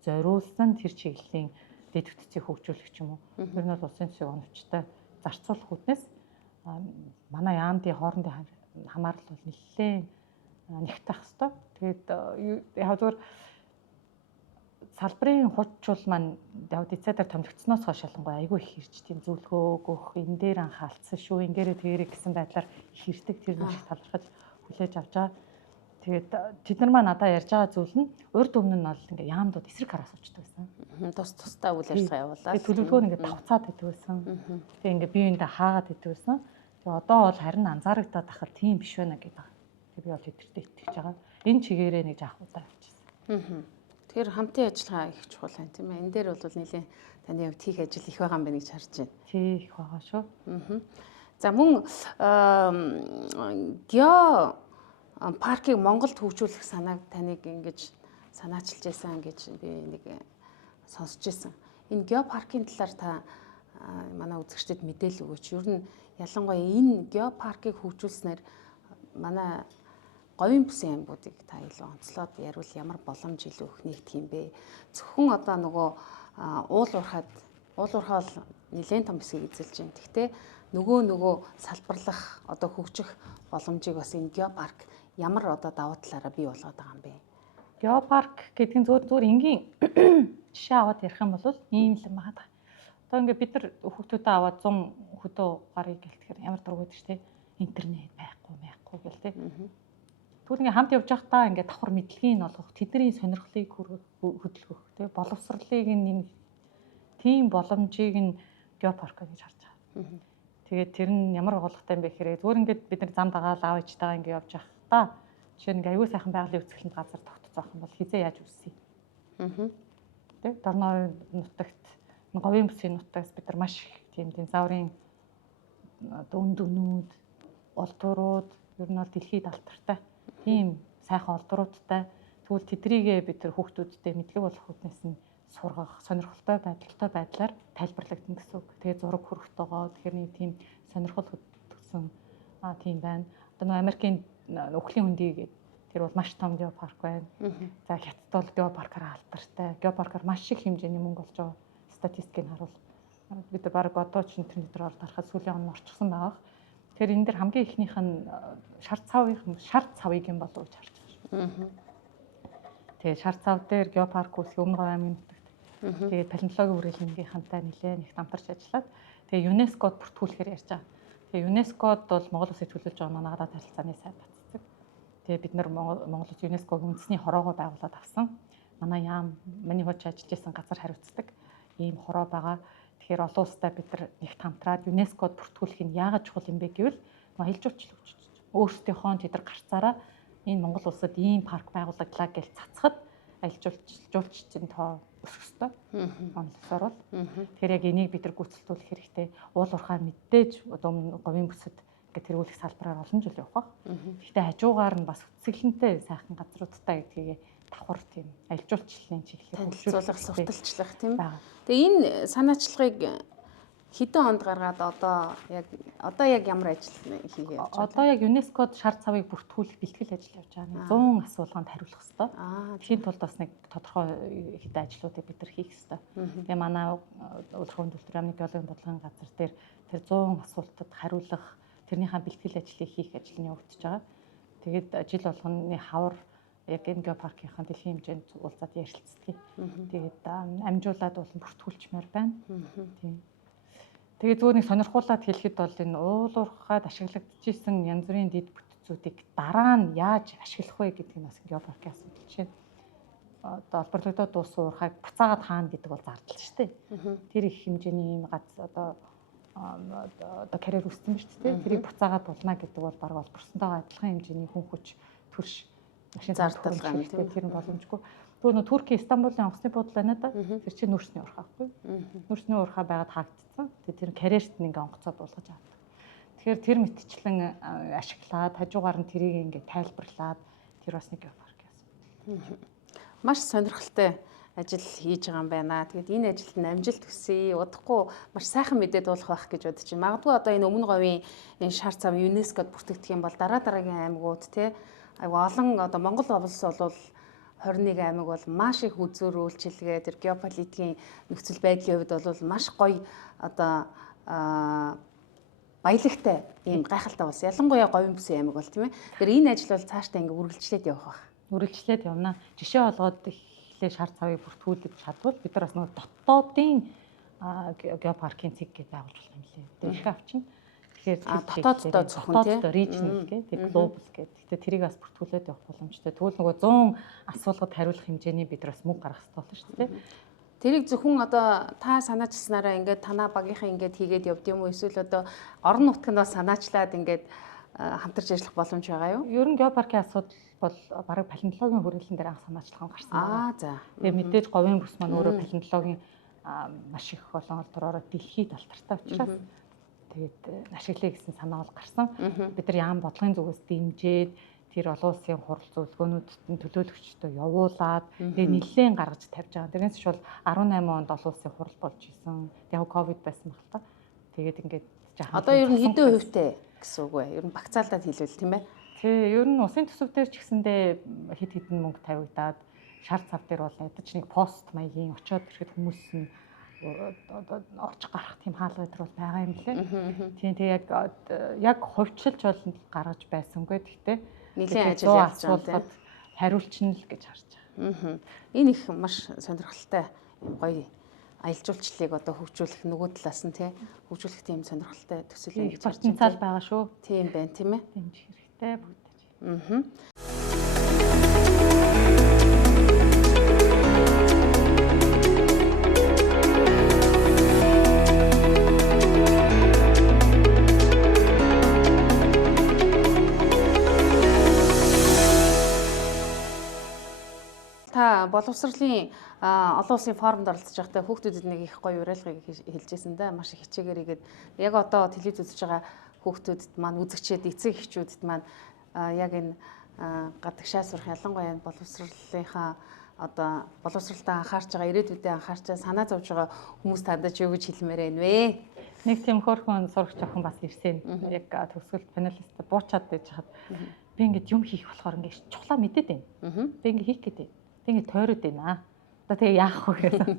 зориулсан тэр чиглэлийн дэд бүтцийг хөгжүүлэх юм уу. Тэр нь бол улсын төсвийг оновчтой зарцуулах үүднээс манай яамдын хоорондын хамаарлал бол нэлээд нэгтгэх хэвээр. Тэгээд яг зөвөр салбарын хуудчул маань яг дицэдэр томилогдсноос хойш шалангуй айгүй их ирж тийм зөвлөгөө өгөх, энэ дээр анхаалцсан шүү, ингээрэ тэгэрэ гэсэн байдлаар хэрдэг тэр нэг их талархаж хүлээж авч байгаа. Тэгээд тэд нар маань надад ярьж байгаа зүйл нь урд өмнө нь бол ингээ яамдууд эсрэг хараас очдог байсан. Тусдаа үйл ажиллагаа явуулаад. Тэгээд төлөвлөгөө ингээ давцаад идэв байсан. Тэгээд ингээ биеиндээ хаагаад идэв байсан. Тэгээд одоо бол харин анзаарагдаад ахад тийм биш байна гэдэг. Тэгээд би бол тэдэртээ итгэж байгаа. Энэ чигээрээ нэг жаах удаа явчихсан. Тэгэхээр хамтын ажиллагаа их чухал байна тийм ээ. Энэ дээр бол нэлээд таны хувьд хийх ажил их байгаа юм байна гэж харж байна. Тий, их байгаа шүү. За мөн гео паркийг Монголд хөгжүүлэх санааг таныг ингэж санаачилж байсан гэж би нэг сонсч байсан. Энэ гео паркийн талаар та манай үзэгчдэд мэдээлэл өгөөч. Ер нь ялангуяа энэ гео паркийг хөгжүүлснээр манай говийн бүсийн аймагуудыг та илүү онцлоод яривал ямар боломж илүү их нэгдэх юм бэ? Зөвхөн одоо нөгөө уул уурхай бол нэлээд том хэсгийг эзэлж байна. Гэхдээ нөгөө салбарлах одоо хөгжих боломжийг бас энэ геопарк ямар одоо давуу талаараа бий болгоод байгаа юм бэ? Геопарк гэдэг нь зүгээр энгийн жишээ аваад ярих юм бол ийм л юм байна. Одоо ингээд бид нар хүүхдүүдэд аваад 100 хөдөө гарыг гэлтэхээр ямар дург байдаг ч тийм интернет байхгүй гэл тийм. Түр ингээ хамт явж байхдаа ингээ давхар мэдлэгийг нь олгох, тэдний сонирхлыг хөдөлгөх, тийм боловсролыг нэмэх тийм боломжийг нь геопарк гэж харж байгаа. Тэгээд тэр нь ямар оолготой юм бэ гэхээр зүгээр ингээд бид нар зам дагаал аав ээжтэйгээ ингээ явж байхдаа жишээ нь аюул сайхан байгалийн үзэсгэлэнт газар тогтцох юм бол хизээ яаж үсэе. Тэ Дорнов нутагт говийн бүсийн нутагс бид нар маш их тийм динозаврын дүнүүд, олдурууд ер нь бол дэлхийд алдартай тийм сайхан олдруудтай тэгвэл тэдрийгээ бид нар хүүхдүүдтэй мэдлэг болох хүнээс нь сургах сонирхолтой байдлаар тайлбарлагдана гэсэн үг. Тэгээ зураг хөрөхтэйгоо тэгэхээр нэг тийм сонирхол хөтгсөн тийм байна. Одоо нөгөө Америкийн өхлийн хөндий гэдэг тэр бол маш том геопарк байна. За хятад бол геопаркаар алдартай. Геопаркаар маш их хэмжээний мөнгө олж байгаа статистикийг харуул. Бид баг одоо ч интернет дээр харахад сүүлийн он орчихсон байгаа. Тэгэхээр энэ дэр хамгийн ихнийх нь шар цавыг юм болов уу гэж харж байгаа шүү. Тэгээ шар цав дээр геопарк үүсгэх Өмнө Говь аймгийн нутагт Тэгээд палеонтологийн хүрээлэнгийнхантай нэлээд их хамтарч ажиллаад тэгээд ЮНЕСКОд бүртгүүлэхээр ярьж байгаа. Тэгээд ЮНЕСКОд бол Монгол Улсыг төлөөлж байгаа манай гадаад харилцааны сайд батцдаг. Тэгээд бид нар Монгол Улс ЮНЕСКОгийн үндэсний хороогоо байгуулад авсан. Манай миний хууч ажиллаж исэн газар хариуцдаг ийм хороо байгаа. Тэгэхээр олон улстай бид нар нэгт хамтраад ЮНЕСКОд бүртгүүлэх нь яагаад чухал юм бэ гэвэл аялал жуулчлал гэж өөрсдийнхөө тэд нар гарцаараа энэ Монгол улсад ийм парк байгуулагдлаа гэж цацхад аялал жуулчлалын тоо өсөх ёстой. Монгол улсаар бол. Тэгэхээр яг энийг бид нар гүйцэтгүүлэх хэрэгтэй. Уул уурхай мэдээж одоо говийн бүсэд ингээд тэргүүлэх салбараар олон жил явах. Гэхдээ хажуугаар нь бас үтсгэлэнтэй сайхан газруудтай гэдгийг давхар тийм аялал жуулчлалын чиглэлээр хөгжүүлэх, сурталчлах тийм. Тэгээ энэ санаачлагыг хэдэн онд гаргаад одоо яг ямар ажил хийгээд явж байна? Одоо яг ЮНЕСКОд шар цавыг бүртгүүлэх бэлтгэл ажил явж байгаа. 100 асуулганд хариулах ёстой. Тэхийн тулд бас нэг тодорхой хэдэн ажлуудыг бид нар хийх ёстой. Тэгээ манай Улирхуун Төлтөр амны биологийн бодлогын газар дээр тэр 100 асуултад хариулах тэрнийхээ бэлтгэл ажлыг хийх ажил нь явагдаж байгаа. Тэгээд жил болгоны хавар яг энэ геопаркийнхаа дэлхийн хэмжээнд уулзаад ярилцдаг. Тэгээд амжуулаад болон бүртгүүлчмээр байна. Тийм. Тэгээ зүгээр нэг сонирхуулаад хэлэхэд бол энэ уул уурхайд ашиглагдчихсэн янз бүрийн дэд бүтцүүдийг дараа нь яаж ашиглах вэ гэдэг нь бас геопаркийн асуудал чинь. Одоо олборлогдоод дууссан уурхайг буцаагаад хаана гэдэг бол зардал шүү дээ. Тэр их хэмжээний юм одоо карьер үссэн ба шүү дээ. Тэрийг буцаагаад булна гэдэг бол баг олборсонтойгоо адилхан хэмжээний хүн хүч төрш машин зардал гарна тийм. Тэр нь боломжгүй. Тэгвэл Турки Стамбулын онгоцны буудлаа байна да. Тэр чинь нүүрсний уурхай байхгүй. Нүүрсний уурхай байгаад хаагдсан. Тэгээ тэр карьерт нь ингээ онгоцоо буулгаж авдаг. Тэгэхээр тэр мэтчлэн ашиглаад хажуугаар нь тэрийг ингээ тайлбарлаад тэр бас нэг геопарк яасан. Маш сонирхолтой ажил хийж байгаа юм байна. Тэгэд энэ ажилд нь амжилт хүсье. Удахгүй маш сайхан мэдээд болох байх гэж бодож байна. Магадгүй одоо энэ өмнө говийн энэ шар цав ЮНЕСКОд бүртгэгдэх юм бол дараагийн аймагуд те айгу олон одоо Монгол улс бол 21 аймаг бол маш их үзүүр үйлчилгээ тэр геополитикийн нөхцөл байдлын хувьд бол маш гоё одоо баялагтай ийм гайхалтай улс. Ялангуяа говийн бүсийн аймаг бол тийм ээ. Тэгэхээр энэ ажил бол цаашдаа ингээ үргэлжлээд явах байх. Үргэлжлээд явна. Жишээ олгоод эхлээ шар цавыг бүртгүүлж чадвал бид нар бас нэг дотоодын геопаркийн цэг гэж байгуулж болох юм лээ. Тэрийг авчин. Тэгэхээр дотооддоо зөвхөн тийм regional гэдэг global гэдэг. Гэтэ тэрийг бас бүртгүүлээд явах боломжтой. Тэгвэл нөгөө 100 асуулгад хариулах хэмжээний бид бас мөнгө гаргах хэрэгтэй болно шүү дээ. Тэрийг зөвхөн одоо та санаачилснараа ингээд танаа багийнхаа ингээд хийгээд явд юм уу? Эсвэл одоо орон нутганд бас санаачлаад ингээд хамтарч ажиллах боломж байгаа юу? Ер нь геопаркийн асуудал бол бараг палеонтологийн хүрээлэн дээр анх санаачлах гарсан байна. За. Тэгээ мэдээж говийн бүс маань өөрөө палеонтологийн маш их олон олдроор дэлхийд алтартай учраас тэгээд ашиглая гэсэн санаа бол гарсан. Бид нар яам бодлогын зүгээс дэмжиж тэр олон улсын хурал зөвлөгөөнүүдэд нь төлөөлөгчдөө явуулаад тэгээд нэлээд гаргаж тавьж байгаа. Тэрнээс ч бол 18 онд олон улсын хурал болж исэн. Яг ковид байсан баг та. Тэгээд ингээд жаахан. Одоо ер нь хэдэн хувьтай гэсэн үг вэ? Ер нь багцаалдаад хэлвэл тийм ээ. Тий, ер нь усын төсөв дээр ч гэсэндээ хэд хэдэн мөнгө тавигдаад шар цав дээр бол ядаж нэг пост маягийн очиод ирэхэд хүмүүс нь орж гарах тийм хаалга өдр бол байгаа юм лээ. Тийм тэг яг хувьчилж бол гаргаж байсангүй. Гэхдээ нэлийн ажил явуулж байгаа хариулчихна л гэж харж байгаа. Энэ их маш сонирхолтой гоё аялал жуулчлалыг одоо хөгжүүлэх нөгөө талаас нь тий хөгжүүлэх тийм сонирхолтой төсөл юм гэж харж потенциал байгаа шүү. Тийм байна тийм ээ. Дэмжих хэрэгтэй бүгдэж. Боловсролын олон улсын форумд оролцож байхдаа хүүхдүүдэд нэг их гоё уриалгыг хэлжсэн дээ. Маш их хичээгээр игээд яг одоо телевиз үзэж байгаа хүүхдүүдэд маань үзэгчид эцэг эхчүүдэд маань яг энэ гадагшаа сурах ялангуяа боловсролынхаа одоо боловсролтой анхаарч байгаа ирээдүйдээ анхаарч санаа зовж байгаа хүмүүс тандаж юу гэж хэлмээр байна вэ? Нэг тийм хөөрхөн сурагч охин бас ирсэн. Яг төгсгөлд панелист буучаад байж хаад би ингэж юм хийх болохоор ингэж чухлаа мэдээд байна. Би ингэ хийх гэдэг. Ингээ тойроод байна. Одоо тэгээ яах вэ гэсэн.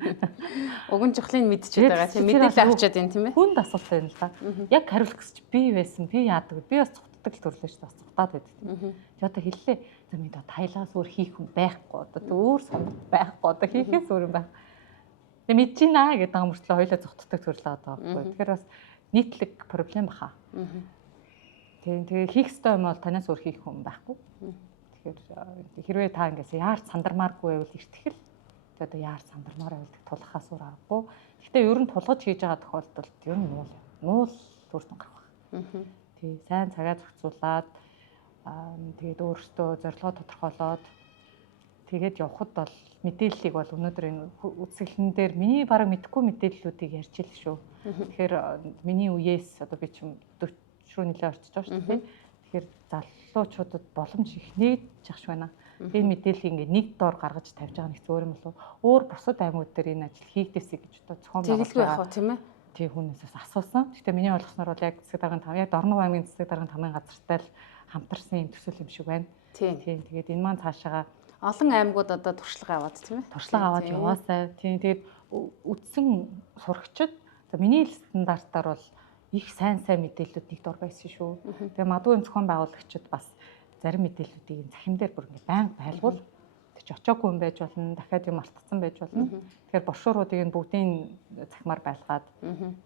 Уган жихлын мэдчихээд байгаа. Тийм мэдээлэл авчиад байна тийм ээ. Хүнд асуулт байна л да. Яг хариулах гэж би байсан. Би яадаг. Би бас цугтдаг л төрлөө шүү дээ. Бас цугтаад байдаг. Тэгээ одоо хэллээ. За минь одоо тайлаас өөр хийх хүн байхгүй. Одоо өөр сонирхол байхгүй. Одоо хийхээс өөр юм байх. Тэгээ мэдэж байна гэдэг байгаа мөртлөө хоёлаа зогтдог төрлөө байгаа байхгүй. Тэгэхээр бас нийтлэг проблем баха. Тэгээ хийх ёстой юм бол танаас өөр хийх хүн байхгүй. Тэгэхээр хэрвээ та ингээс яарч сандармааргүй байвал эртгэл. Тэгээ одоо яарч сандармаар байвал тулахаас өөр аргагүй. Гэхдээ ер нь тулгаж хийж байгаа тохиолдолд ер нь нуул төрсөн гарах. Тэгээ сайн цагаа зохицуулаад тэгээд өөртөө зорилгоо тодорхойлоод тэгээд явхад бол мэдээллийг бол өнөөдөр энэ үзэсгэлэн дээр миний бараг мэдэхгүй мэдээллүүдийг ярьж ил шүү. Тэгэхээр миний үеэс одоо би чим 40 руу нэлээд орчиж байгаа шүү дээ. Тэгэхээр залуучуудад боломж их нээж ах байна. Энэ мэдээллийг ингээд нэг доор гаргаж тавьж байгаа нэг зөөр юм болов. Өөр бусад аймагуд дээр энэ ажил хийгдээсэй гэж одоо зохион байгуулалт байх уу тийм ээ? Тий хүнээс бас асуусан. Гэхдээ миний ойлгосноор бол яг Цэцэг даргын 5 яг Дорнов аймгийн Цэцэг даргын 5-ын газартай л хамтарсан юм төсөл юм шиг байна. Тийм. Тэгээд энэ маань цаашаага олон аймагуд одоо туршлага аваад тийм ээ. Туршлага аваад яваасай. Тийм тэгээд үдсэн сурагчид миний стандартаар бол их сайн мэдээллүүд нэг дор байсан шүү. Тэгээ магадгүй энэ зохион байгуулагчид бас зарим мэдээллүүдийг захим дээр бүр ингээ байнга байлгуул. Тэг очоогүй юм байж болно, дахиад юм алтцсан байж болно. Тэгэхээр боршууруудыг нь бүгдийн захимаар байлгаад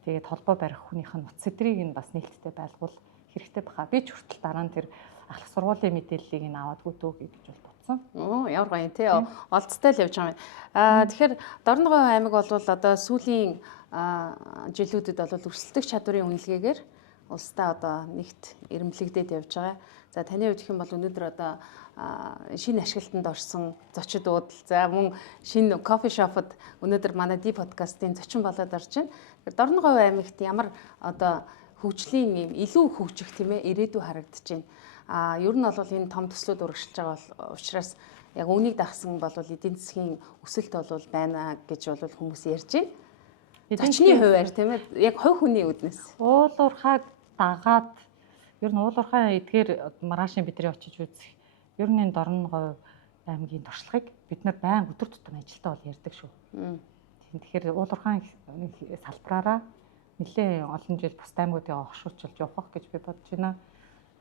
тэгээд холбоо барих хүнийх нь утас сэдрийг нь бас нээлттэй байлгуул хэрэгтэй баха. Би ч хүртэл дараа нь тэр ахлах сургуулийн мэдээллийг нь аваад гүтөө гэж бол бодсон. Оо ямар гоё тий. Олцтой л явж байгаа юм. Тэгэхээр Дорногов аймаг бол одоо сүүлийн жилүүдэд бол өрсөлдөх чадварын үнэлгээгээр улстай одоо нэгт ирэмблэгдээд явж байгаа. За таны хувьд гэх юм бол өнөөдөр одоо шинэ ашиглалтанд орсон зочид уудал за мөн шинэ кофе шопод өнөөдөр манай ди подкастын зочин болоод орж байна. Тэгэхээр Дорногов аймагт ямар одоо хөгжлийн илүү хөгжих тийм ээ ирээдүй харагдаж байна. Ер нь бол энэ том төслүүд урагшилж байгаа учраас яг үүнийг дагсан бол эдийн засгийн өсөлт бол байна гэж бол хүмүүс ярьж байна. Зочны хувьар тийм ээ яг хувь хүний үднэс. Уулуурхайг дагаад ер нь уулуурхай эдгээр маргаашийн бидний очиж үзэх ер нь энэ Дорногов аймгийн туршлагыг бид нар байн өдөр тутам ажилдаа бол ярьдаг шүү. Тэгэхээр уулуурхайн салбараараа нэлээд олон жил бус аймагуудыг огшуулж явах гэж би бодож байна.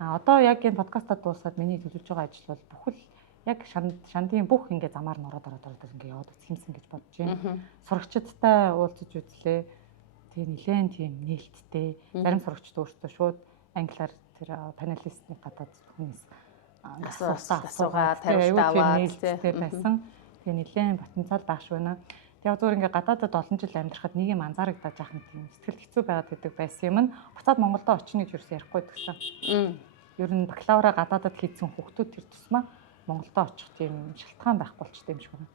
Одоо яг энэ подкастад дуусаад миний төлөвлөж байгаа ажил бол бүхэл яг шандын бүх ингээ замаар нь ороод ингээ яваад үзэх юмсан гэж бодож байна. Сурагчидтай уулзаж үзлээ. Тэгээ нэлээд тийм нээлттэй. Зарим сурагчид өөртөө шууд англиар тэр панелистны гадаад хүнээс асуугаад тавилт аваад тийм байсан. Тэгээ нэлээд потенциал багш байна. Яг зүгээр ингээ гадаадад олон жил амьдрахад нэг юм анзаарагдаж яах юм тийм сэтгэл хэцүү байгаад байдаг байсан юм нь буцаад Монголдо очно гэж юусэн ярихгүй гэсэн. Ер нь бакалавра гадаадад хийсэн хүүхдүүд тэр тусмаа Монголдо очих тийм шалтгаан байх болчтой юм шиг байна.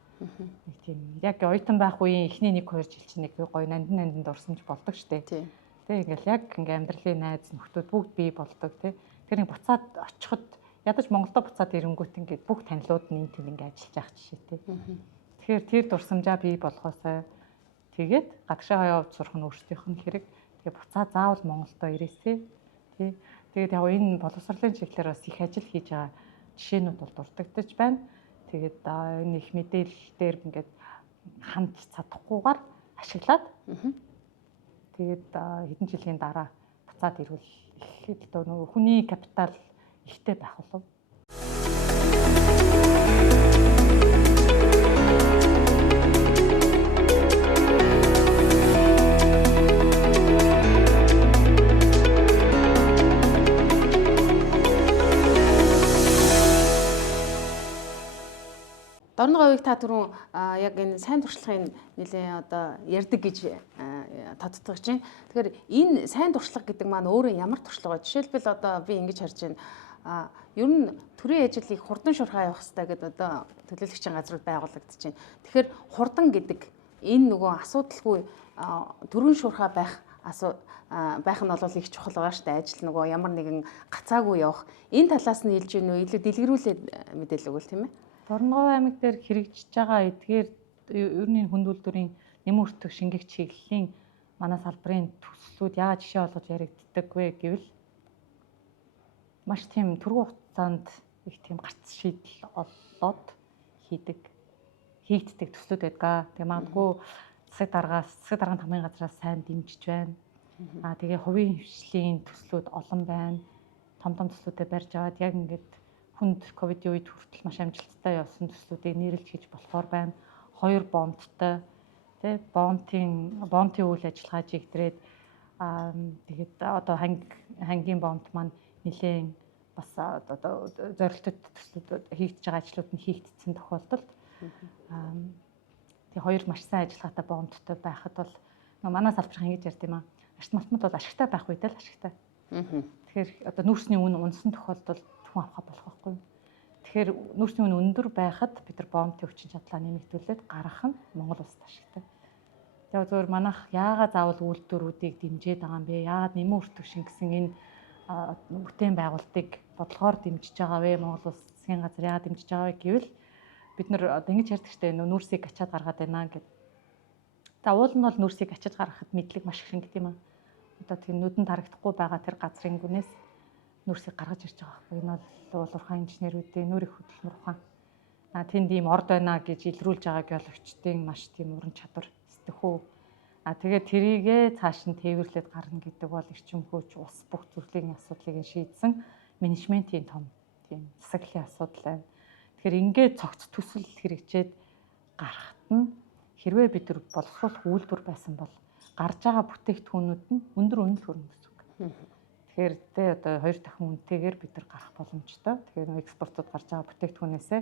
Нэг тийм яг оюутан байх үеийн эхний 1-2 жил чинь нэг гоё нандин дурсамж болдог штэ. Тэг ингээл яг ингээ амьдралын найз нөхдүүд бүгд бий болдог тий. Тэр нэг буцаад очиход ядаж Монголдо буцаад ирэнгүүт ингээд бүх танилуд нь энэ тийм ингээ ажиллаж явах жишээ тий. Тэгэхээр тэр дурсамжаа бий болгоосай. Тэгээд гадагшаа явж сурах нь өөрсдийнх нь хэрэг. Тэгээ буцаа заавал Монголдо ирээсэй. Тий. Тэгээд яг энэ боловсролын чиглэлээр бас их ажил хийж байгаа жишээнүүд бол дурддагдаж байна. Тэгээд энэ их мэдээлэл дээр ингээд хамт чадахгүйгээр ашиглаад тэгээд хэдэн жилийн дараа буцаад ирвэл их одоо хүний капитал ихтэй байх болов. Дорноговыг та түрүүн яг энэ сайн туршлагын нэлээ одоо ярьдаг гэж тодтогч байна. Тэгэхээр энэ сайн туршлага гэдэг маань өөрөө ямар туршлага вэ? Жишээлбэл одоо би ингэж харж байна. Ер нь төрийн ажлыг хурдан шуурхай явах хэрэгтэй гэдэг одоо төлөөлөгчийн газрууд байгуулагдаж байна. Тэгэхээр хурдан гэдэг энэ нөгөө асуудалгүй төрийн шуурхай байх байх нь бол их чухал байгаа шүү дээ. Ажил нөгөө ямар нэгэн гацаагүй явах. Энэ талаас нь хэлж гэнэ үү? Илүү дэлгэрүүлээд мэдээлэл өгвөл тийм ээ. Дорногов аймаг дээр хэрэгжиж байгаа эдгээр ер нь хүнд үйлдвэрийн нэмэн өртөх шингэх чиглэлийн манай салбарын төслүүд яагаад жишээ олгож яригддаг вэ гэвэл маш тийм түргэн хугацаанд их тийм гарц шийдэл олоод хийгддэг төслүүд байдаг. Тэгээ магадгүй засаг даргын тамгын газраас сайн дэмжиж байна. Тэгээ хувийн хвшлийн төслүүд олон байна. Том төслүүдэд барьж аваад яг ингээд хүнд ковидын үед хүртэл маш амжилттай явсан төслүүдийг нэрлэж хийж болохоор байна. 2 бондтой Тэ бомтын үйл ажиллагаа жигдрээд тэгээд одоо хангийн бомт маань нэлээд бас одоо зорилттой төслүүд хийгдэж байгаа ажлууд нь хийгдсэн тохиолдолд тэг хоёр маш сайн ажиллагаатай бомттой байхад бол манай салбархан ингэж ярьд юм аа. Ашигт малтмууд бол ашигтай байх үедээ л ашигтай. Тэгэхээр одоо нүүрсний үн унсан тохиолдолд хүн авах болох байхгүй. Тэгэхээр нүүрсний үн өндөр байхад бид нар бомтын хүчин чадлаа нэмэгдүүлээд гаргах нь Монгол улсад ашигтай. Тэгээ зөвөр манайх яагаад заавал үйлдвэрүүдийг дэмжиж байгаа юм бэ? Яагаад нэмэн өртөгшин гэсэн энэ бүтээн байгуулалтыг бодлогоор дэмжиж байгаа вэ? Монгол улс засгийн газар яагаад дэмжиж байгаа вэ гэвэл бид нар одоо ингэж ярьдаг штэ нүүрсийг ачаад гаргаад байна гэд. За уул нь бол нүүрсийг ачаад гаргахад мэдлэг маш их хэрэгтэй юм аа. Одоо тийм нүдэнд харагдахгүй байгаа тэр газрын гүнээс нүүрсийг гаргаж ирж байгаа байхгүй. Энэ бол уул уурхайн инженерүүдийн нүүрийн хөдөлмөр ухаан. Тэнд ийм орд байна гэж илрүүлж байгаа геологчдын маш тийм уран чадвар сэтгхүү. Тэгээд тэрийгээ цааш нь тээвэрлээд гарна гэдэг бол эрчим хүч ус бүх төрлийн асуудлыг шийдсэн менежментийн том тийм засаглалын асуудал байна. Тэгэхээр ингээд цогц төсөл хэрэгжээд гарахт нь хэрвээ бид нар боловсруулах үйлдвэр байсан бол гарч байгаа бүтээгдэхүүнүүд нь өндөр үнэт хүрнэ гэсэн үг. Тэгэхээр тэ одоо 2 дахин үнэтэйгээр бид нар гарах боломжтой. Тэгэхээр экспортод гарч байгаа бүтээгдэхүүнээсээ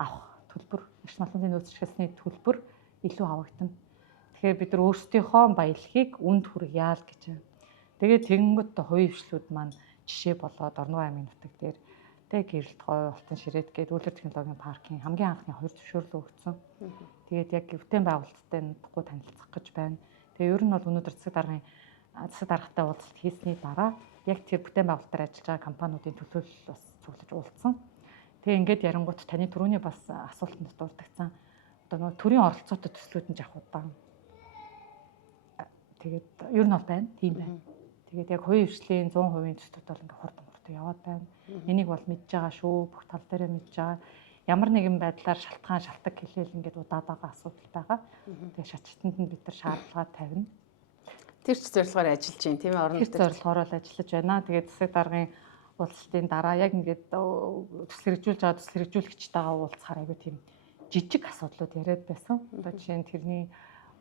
авах төлбөр, эрчим малын нөөцлөсний төлбөр илүү авагдана. Тэгэхээр бид нар өөрсдийнхөө баялагийг үнд хүргье л гэж байна. Тэгээд тэгэнгүүт хувийн хвшлүүд маань жишээ болоод Орноо аймгийн нутаг дээр тэг гэрэлт гой алтан ширээд гээд үйлдвэр технологийн паркийн хамгийн анхны 2 зөвшөөрлөө өгсөн. Тэгээд яг бүтээн байгуулалттай нутаггүй танилцах гэж байна. Тэгээ ер нь бол өнөөдөр засаг даргатай уулзалт хийсний дараа яг тэр бүтээн байгуулалтаар ажиллаж байгаа компаниудын төлөөлөл бас цуглаж уулзсан. Тэгээ ингээд ярангуут таны түрүүний бас асуултанд дурдгдсан. Одоо төрийн оролцоотой төслүүд нь жах удаан. Тэгээд ер нь бол байна, тийм байна. Тэгээд яг хувийн хвшлийн 100% төслүүд бол ингээд хурдан яваад байна. Энийг бол мэдж байгаа шүү. Бүх тал дээрээ мэдж байгаа. Ямар нэгэн байдлаар шалтгаан хэлээл ингээд удаад байгаа асуудал байгаа. Тэгээ шатчтанд нь бид нар шаардлага тавина. Тэр ч зорилгоор ажиллаж байна, тийм ээ, орон нутгад. Тэр зорилгоор л ажиллаж байна. Тэгээд засаг даргын уулзалтын дараа яг ингээд төсөл хэрэгжүүлж байгаа төсөл хэрэгжүүлэгчтэйгээ уулзахаар айгүй тийм жижиг асуудлууд яриад байсан. Одоо жишээ нь тэрний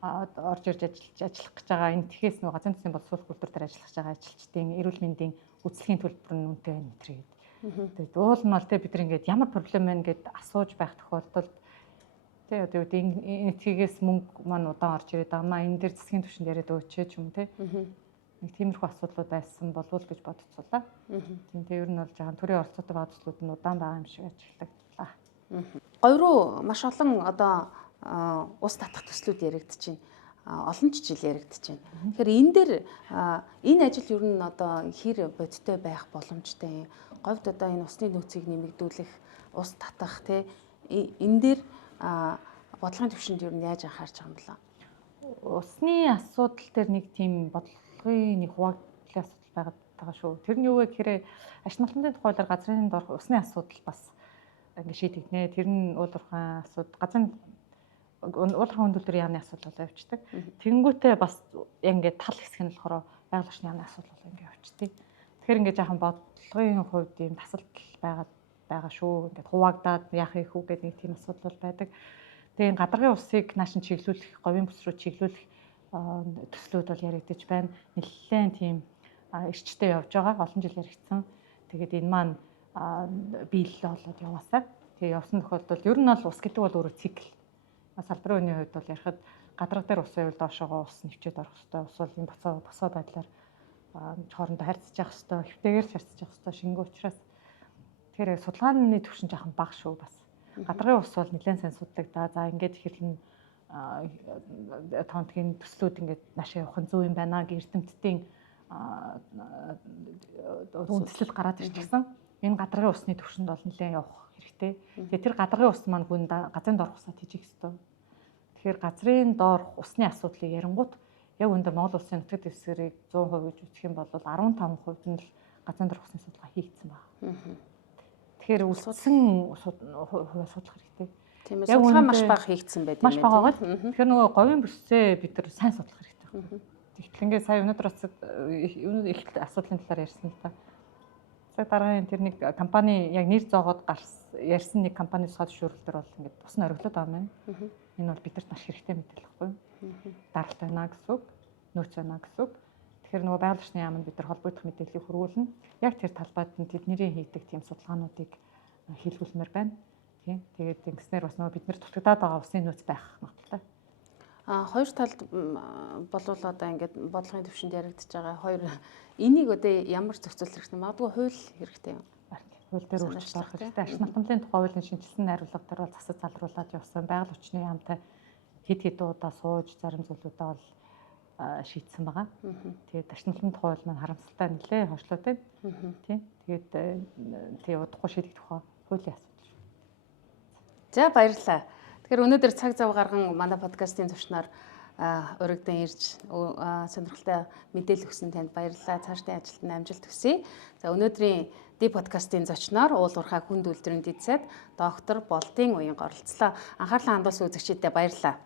орж ирж ажиллах гэж байгаа энэ тэхээс нөгөө газрын төсвийн боловсруулах үйлдвэр дээр ажиллаж байгаа ажилчдын эрүүл мэндийн үзлэгийн төлбөр нь үнэтэй байна гэдэг. Тэгээд уул нь бол те бид нар ингээд ямар проблем байна гэд асууж байх тохиолдолд те одоо энэ тгээс мөнгө маань удаан орж ирээд байгаа маа энэ дээр засгийн түвшинд яриад өгч ч юм те. Нэг тиймэрхүү асуудлууд байсан болов уу гэж бодцолаа. Тийм те ер нь бол жаахан төрийн оролцоотой байгаа төслүүд нь удаан байгаа юм шиг ажиглагдлаа. Говь руу маш олон одоо ус татах төслүүд яригдчихэв. Олон жил яригдчихэв. Тэгэхээр энэ дээр энэ ажил ер нь одоо хэр бодиттой байх боломжтой. Говьд одоо энэ усны нөөцийг нэмэгдүүлэх, ус татах тий энэ дээр бодлогын түвшинд ер нь яаж анхаарч байгаа юм бэ? Усны асуудал дээр нэг тийм бодлогын нэг хуваагдлын асуудал байгаад байгаа шүү. Тэр нь юу вэ гэхээр ашиг малтны тухайлаар газрын дорх усны асуудал бас ингэ шийдэгдэнэ. Тэр нь уулуурхайн асуудал газрын уулуурхайн хүндлэлээр яамны асуудал болоо явчихдаг. Тэнгүүтээ бас ингээд тал хэсэг нь болохоор байгаль орчны яамны асуудал болоо ингээд явчихдаг. Тэгэхээр ингээд жаахан бодлогын хувьд ийм тасалдал байгаа шүү. Ингээд хуваагдаад яах их үү гэдэг нэг тийм асуудал байдаг. Тэгээ энэ гадаргын усыг наашин чиглүүлэх, говийн бүс рүү чиглүүлэх төслүүд бол яригдж байна. Нэлээд тийм эрчтэй явж байгаа. Олон жил яригдсан. Тэгээд энэ маань биелэл болоод яваасаа. Тэгээ явсан тохиолдолд ер нь бол ус гэдэг бол өөрөө цикл. Салбарын үеийн хувьд бол ярихад гадарга дээр усын хувьд доошоогоо ус нэвчээд орох хэрэгтэй. Ус бол энэ босоо байдлаар хоорондоо харьцаж явах хэрэгтэй, хэвтэйгээр харьцаж явах хэрэгтэй шингэн учраас тэгэхээр судалгааны түвшин жоохон бага шүү бас. Гадаргын ус бол нэлээд сайн судлагдаа. За ингээд хэрхэн тонтгийн төслүүд ингээд наашаа явах нь зөв юм байна гэх эрдэмтдийн үндэслэл гараад ирчихсэн. Энэ гадаргын усны түвшинд бол нэлээд явах хэрэгтэй. Тэгээ тэр гадаргын ус маань гүн газрын доорх усаа тийжих хэрэгтэй. Тэгэхээр газрын доорх усны асуудлыг ярингуут яг өндөр Монгол улсын нутаг дэвсгэрийг 100% гэж үзэх юм бол 15% нь л газрын доорх усны судалгаа хийгдсэн байна. Тэгэхээр үлдсэн хувиа судлах хэрэгтэй. Тийм ээ, судалгаа маш бага хийгдсэн байдаг юм байна. Маш багагаад. Тэгэхээр нөгөө говийн бүсээ бид нар сайн судлах хэрэгтэй. Тэгтэл ингээд сая өнөөдөр бас их асуудлын талаар ярьсан л та. Засаг даргын тэр нэг компани яг нэр зоогоод ярьсан нэг компани сод зөвшөөрлөлтөр бол ингээд бус нь ориглоод байгаа юм байна. Энэ бол бидэрт маш хэрэгтэй мэдээлэл байхгүй юу? Даралт байна гэсэн үг, нөөц байна гэсэн үг. Тэгэхээр нөгөө байгаль орчны яамд бид нар холбогдох мэдээллийг хөрвүүлнэ. Яг тэр талбайд нь тэдний хийдэг тийм судалгаануудыг хийлгүүлмээр байна. Тийм. Тэгээд ингэснээр бас нөгөө бид нар дутагдаад байгаа усны нөөц байх магадaltaй. Хоёр талд болвол одоо ингээд бодлогын төвшөнд яригдчихэж байгаа. Хоёр энийг одоо ямар зохицуулах хэрэгтэй? Магадгүй хууль хэрэгтэй юм. Хууль дээр өөрчлөлт орох хэрэгтэй. Ашиг нутамлын тухай хуулийн шинжилсэн найруулга дээр бол засаж залруулад явсан байгаль орчны яамтай хэд удаа сууж зарим зүйлүүдээ бол шийдсэн байгаа. Тэгээд ашиг нутамлын тухай хууль маань харамсалтай нэлээд хойшлоод байна. Тийм. Тэгээд тэгээ удахгүй шийдэх тухай хуулийн асуудал. За баярлалаа. Тэгэхээр өнөөдөр цаг зав гарган манай подкастын зочноор урагдан ирж сонирхолтой мэдээлэл өгсөн танд баярлалаа. Цаашдын ажилтнаа амжилт хүсье. За өнөөдрийн Ди подкастын зочноор уулуурхай хүнд үйлдвэрийн дэд сайд доктор Болдын уянга оролцлоо. Анхаарлаа хандуулсан үзэгчдэд баярлалаа.